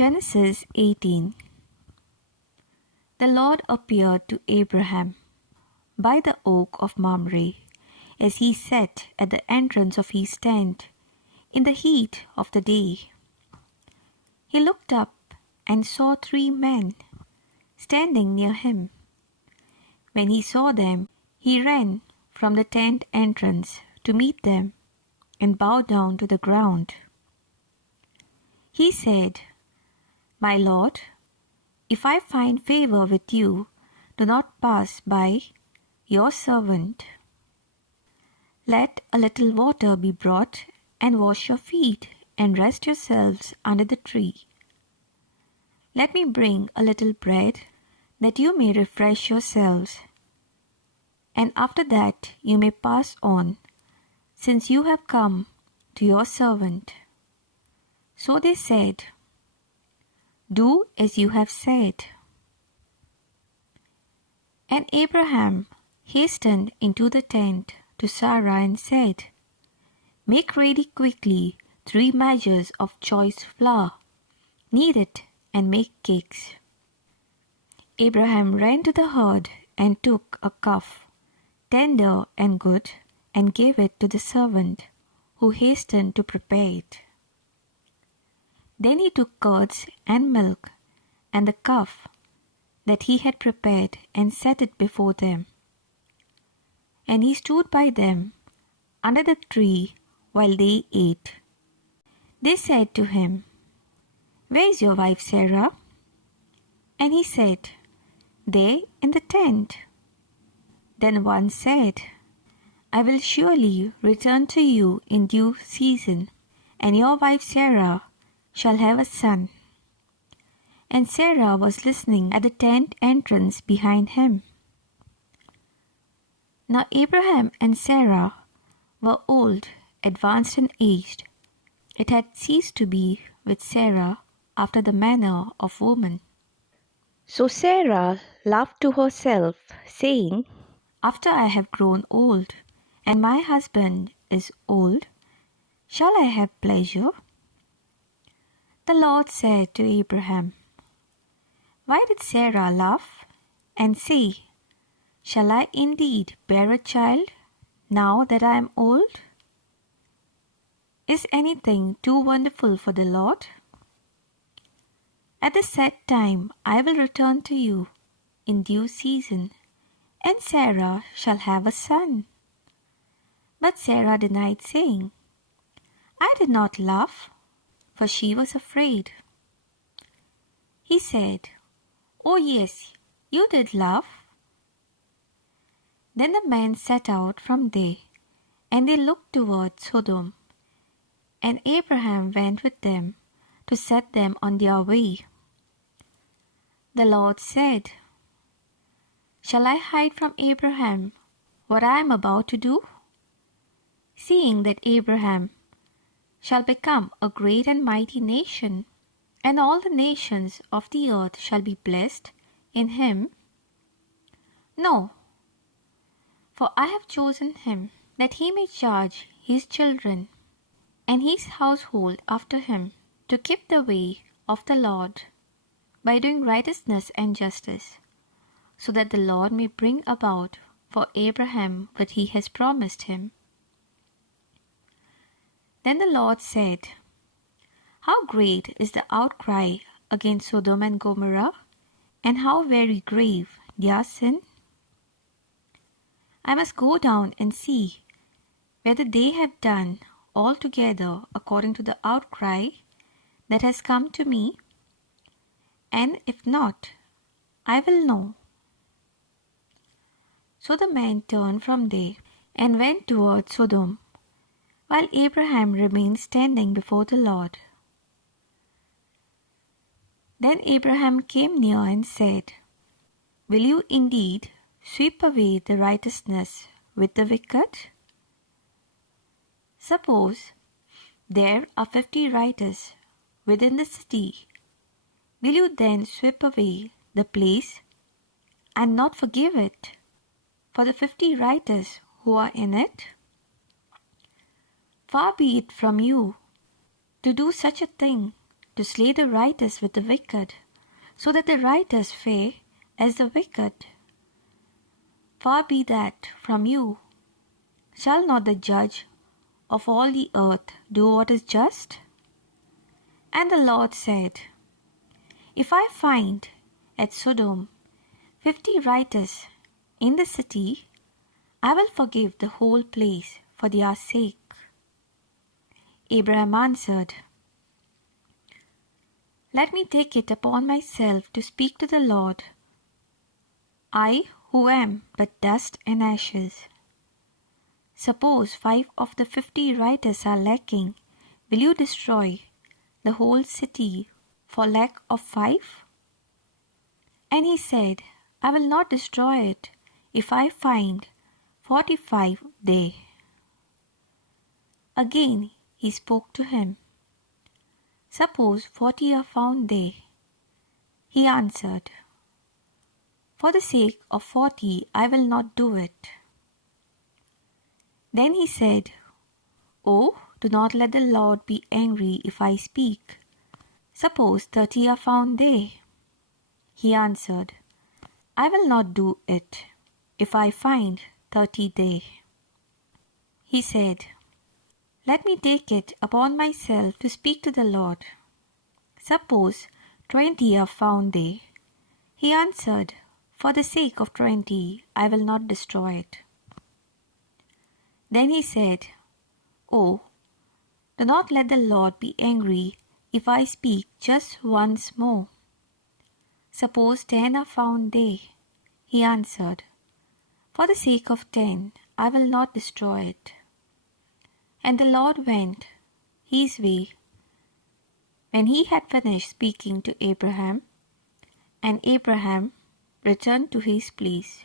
Genesis 18. The Lord appeared to Abraham by the oak of Mamre, as he sat at the entrance of his tent in the heat of the day. He looked up and saw 3 men standing near him. When he saw them, he ran from the tent entrance to meet them and bowed down to the ground. He said, "My Lord, if I find favor with you, do not pass by your servant. Let a little water be brought and wash your feet and rest yourselves under the tree. Let me bring a little bread that you may refresh yourselves, and after that you may pass on, since you have come to your servant." So they said, "Do as you have said." And Abraham hastened into the tent to Sarah and said, "Make ready quickly 3 measures of choice flour, knead it and make cakes." Abraham ran to the herd and took a calf, tender and good, and gave it to the servant, who hastened to prepare it. Then he took curds and milk and the calf that he had prepared and set it before them. And he stood by them under the tree while they ate. They said to him, "Where is your wife Sarah?" And he said, "There in the tent." Then one said, "I will surely return to you in due season, and your wife Sarah shall have a son." And Sarah was listening at the tent entrance behind him. Now Abraham and Sarah were old, advanced in age. It had ceased to be with Sarah after the manner of woman. So Sarah laughed to herself, saying, "After I have grown old, and my husband is old, shall I have pleasure?" The Lord said to Abraham, "Why did Sarah laugh and say, 'Shall I indeed bear a child now that I am old?' Is anything too wonderful for the Lord? At the set time I will return to you in due season, and Sarah shall have a son." But Sarah denied, saying, "I did not laugh," for she was afraid. He said, "Oh yes, you did laugh." Then the men set out from there, and they looked toward Sodom, and Abraham went with them to set them on their way. The Lord said, "Shall I hide from Abraham what I am about to do? Seeing that Abraham shall become a great and mighty nation, and all the nations of the earth shall be blessed in him? No, for I have chosen him, that he may charge his children and his household after him to keep the way of the Lord by doing righteousness and justice, so that the Lord may bring about for Abraham what he has promised him." Then the Lord said, "How great is the outcry against Sodom and Gomorrah, and how very grave their sin? I must go down and see whether they have done altogether according to the outcry that has come to me, and if not, I will know." So the men turned from there and went toward Sodom, while Abraham remained standing before the Lord. Then Abraham came near and said, "Will you indeed sweep away the righteousness with the wicked? Suppose there are 50 righteous within the city. Will you then sweep away the place and not forgive it for the 50 righteous who are in it? Far be it from you to do such a thing to slay the righteous with the wicked, so that the righteous fare as the wicked. Far be that from you. Shall not the judge of all the earth do what is just? And the Lord said, If I find at Sodom 50 righteous in the city, I will forgive the whole place for their sake. Abraham answered, Let me take it upon myself to speak to the Lord, I who am but dust and ashes. Suppose 5 of the 50 righteous are lacking, will you destroy the whole city for lack of 5? And he said, I will not destroy it if I find 45 there. Again he spoke to him, Suppose 40 are found there. He answered, For the sake of 40 I will not do it. Then he said, Oh, do not let the Lord be angry if I speak. Suppose 30 are found there. He answered, I will not do it if I find 30 there. He said, Let me take it upon myself to speak to the Lord. Suppose 20 are found there. He answered, For the sake of 20 I will not destroy it. Then he said, Oh, do not let the Lord be angry if I speak just once more. Suppose 10 are found there. He answered, For the sake of 10 I will not destroy it. And the Lord went his way when he had finished speaking to Abraham, and Abraham returned to his place.